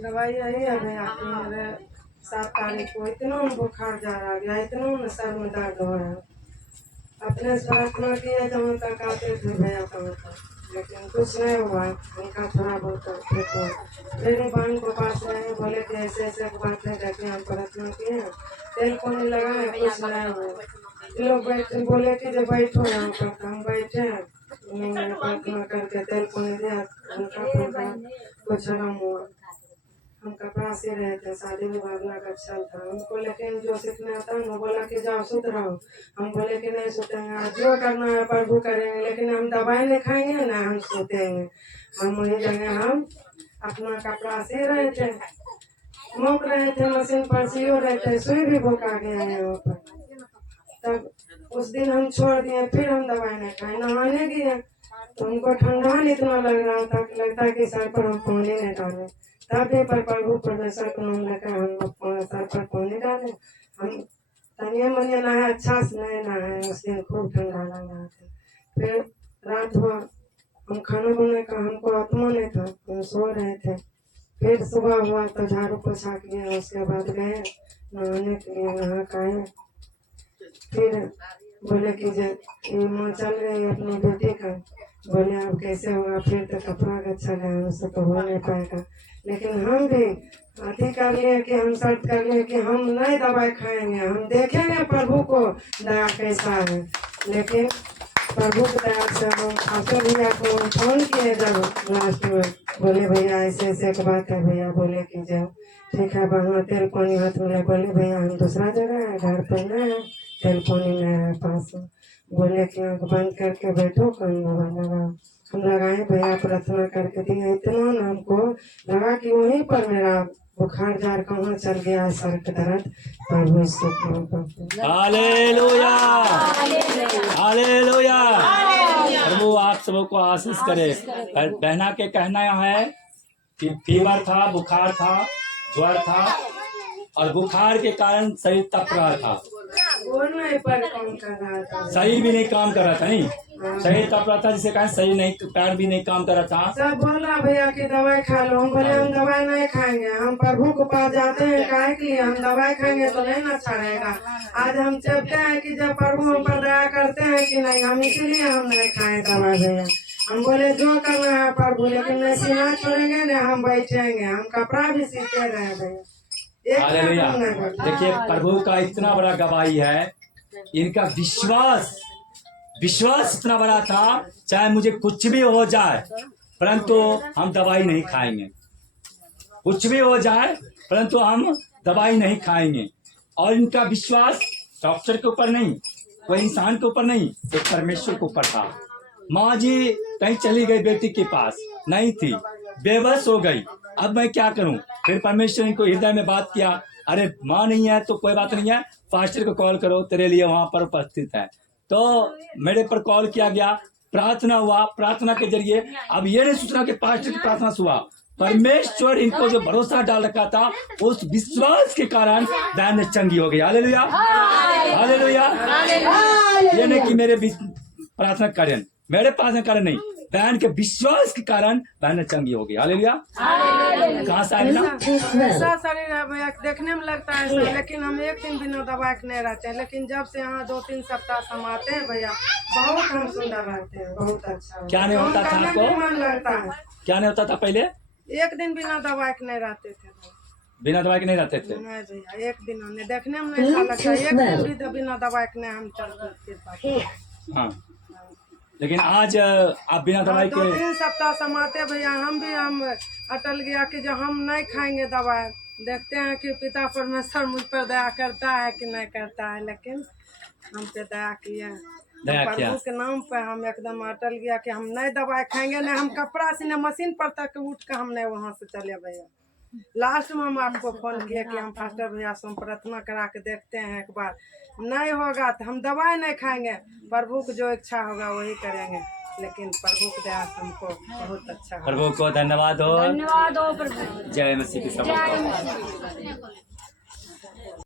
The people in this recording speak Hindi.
दवाई यही है भैया कि मेरे 7 तारीख को इतना बुखार जा रहा गया, इतना न सर में दर्द हो रहा है। अपने से प्रार्थना किए जहाँ तक आते थे भैया तहाँ तक, लेकिन कुछ नहीं हुआ। उनका थोड़ा बहुत ठीक हुआ। फिर बहन को पास रहे, बोले कि ऐसे ऐसे बात है, कहते हम प्रार्थना किए, तेल पानी लगाए, कुछ नहीं हुआ। लोग बैठे, बोले कि जब बैठो यहाँ पर, हम बैठे प्रार्थना करके तेल पानी दिया, उनका कुछ आराम हुआ। हम कपड़ा सी रहे थे, शादी विवाह का चल था हमको, लेकिन जो सीखने आता है वो बोला कि जाओ सुत रहो। हम बोले कि नहीं सोतेंगे, आज जो करना है प्रभु करेंगे, लेकिन हम दवाई नहीं खाएंगे ना, हम सोतेंगे। हम वही जगह हम अपना कपड़ा सी रहे थे, मोक रहे थे, मशीन पर सियो रहे थे, सुई भी भूखा गया है यहाँ पर। तब उस दिन हम छोड़ दिए, फिर हम दवाई नहीं खाए, नहाने गए तो हमको ठंडा इतना लग रहा था कि लगता है कि सर पर हम पानी नहीं डाले। तभी पर प्रभु परमेश्वर को नाम लेकर हम सर पर पानी डाले। हम तनिए मनिए नहाए, अच्छा से नहीं नहाए, उस दिन खूब ठंडा लग रहा था। फिर रात हुआ, हम खाना बनाने का हमको आत्मा नहीं था, हम सो रहे थे। फिर सुबह हुआ तो झाड़ू पोछा किए, उसके बाद गए नहाने के लिए, नहा खाए। फिर बोले कि ये माँ चल गई अपनी बेटी का, बोले अब कैसे होगा, फिर तो कपड़ा अच्छा गया, उससे तो हो नहीं पाएगा। लेकिन हम भी अति कर लिए कि हम शर्त कर लिए कि हम नहीं दवाई खाएंगे, हम देखेंगे प्रभु को दया कैसा है। लेकिन प्रभु की दया से हम आशा भैया को फोन किए, जब लास्ट में बोले भैया ऐसे ऐसे एक बात है, भैया बोले कि जाओ ठीक है, वहाँ तेल पानी हाथ में, बोले भैया हम दूसरा जगह है, घर पर नहीं है, तेल पानी नहीं है पास में। बोले कि आँख बंद करके बैठो, कान मोबाइल लगाओ। हम लगाए, भैया प्रार्थना करके दिए, इतना ना हमको लगा कि वहीं पर मेरा बुखार जार कहाँ चल गया, सर का दर्द। प्रभु हालेलुया, हालेलुया। प्रभु आप सबको आशीष करे। बहना के कहना है कि फीवर था, बुखार था, ज्वर था, और बुखार के कारण शरीर तप रहा था, शरीर भी नहीं काम कर रहा था, नहीं शरीर तप रहा था, जिसे कहें शरीर नहीं, पैर भी नहीं काम कर रहा था। सब बोल रहा भैया कि दवाई खा लो, हम बोले हम दवाई नहीं खाएंगे, हम प्रभु के पास जाते हैं, काहे कि हम दवाई खाएंगे तो नहीं अच्छा रहेगा। आज हम चाहते हैं कि जब प्रभु हम पर दया करते हैं कि नहीं, हम इसीलिए हम नहीं खाए दवाई भैया। हम बोले जो करना है प्रभु, लेकिन नहीं सीना छोड़ेंगे न, हम बैठेंगे, हम कपड़ा भी सीते रहे भैया। देखिए प्रभु का इतना बड़ा गवाही है, इनका विश्वास इतना बड़ा था, चाहे मुझे कुछ भी हो जाए परंतु हम दवाई नहीं खाएंगे, कुछ भी हो जाए परंतु हम दवाई नहीं खाएंगे। और इनका विश्वास डॉक्टर के ऊपर नहीं, कोई इंसान के ऊपर नहीं, एक परमेश्वर के ऊपर था। माँ जी कहीं चली गई, बेटी के पास नहीं थी, बेबस हो गई, अब मैं क्या करूं। फिर परमेश्वर इनको हृदय में बात किया, अरे माँ नहीं है तो कोई बात नहीं है, पास्टर को कॉल करो, तेरे लिए वहां पर उपस्थित है। तो मेरे पर कॉल किया गया, प्रार्थना हुआ, प्रार्थना के जरिए अब ये नहीं सोचना कि पास्टर की प्रार्थना से हुआ, परमेश्वर इनको जो भरोसा डाल रखा था उस विश्वास के कारण बहन चंगी हो गई। Hallelujah, hallelujah. ये नहीं कि मेरे प्रार्थना करें, मेरे प्रार्थना करें नहीं, बहन के विश्वास के कारण बहन चंगी हो गई। हालेलुया। कहाँ से आए ना, ऐसा शरीर है भैया, देखने में लगता है ऐसा, लेकिन हम एक दिन बिना दवाई के नहीं रहते हैं। लेकिन जब से यहाँ 2-3 सप्ताह समाते हैं भैया, बहुत हम सुंदर रहते हैं, बहुत अच्छा। क्या नहीं होता था आपको, मन लगता है, क्या नहीं होता था पहले, एक दिन बिना दवाई के नहीं रहते थे, बिना दवाई के नहीं रहते थे। नहीं भैया, एक दिन हमने देखने में नहीं लगता, एक दिन भी बिना दवाई के नहीं हम चलते। हाँ, लेकिन आज आप बिना दवाई के 2-3 सप्ताह समाते भैया, हम अटल गया कि जो हम नहीं खाएंगे दवाई, देखते हैं कि पिता परमेश्वर मुझ पर दया करता है कि नहीं करता है। लेकिन हम पे दया किया, प्रभु के नाम पे हम एकदम अटल गया कि हम नहीं दवाई खाएंगे, नहीं हम कपड़ा सीने मशीन पर तक उठ कर हम नहीं वहाँ से चले भैया। लास्ट में हम आपको फोन किए कि हम फास्टर भैया से प्रार्थना करा के देखते हैं एक बार, नहीं होगा तो हम दवाई नहीं खाएंगे, प्रभु को जो इच्छा होगा वही करेंगे। लेकिन प्रभु की दया से हमको बहुत अच्छा, प्रभु को धन्यवाद हो, धन्यवाद हो प्रभु। जय मसीह की।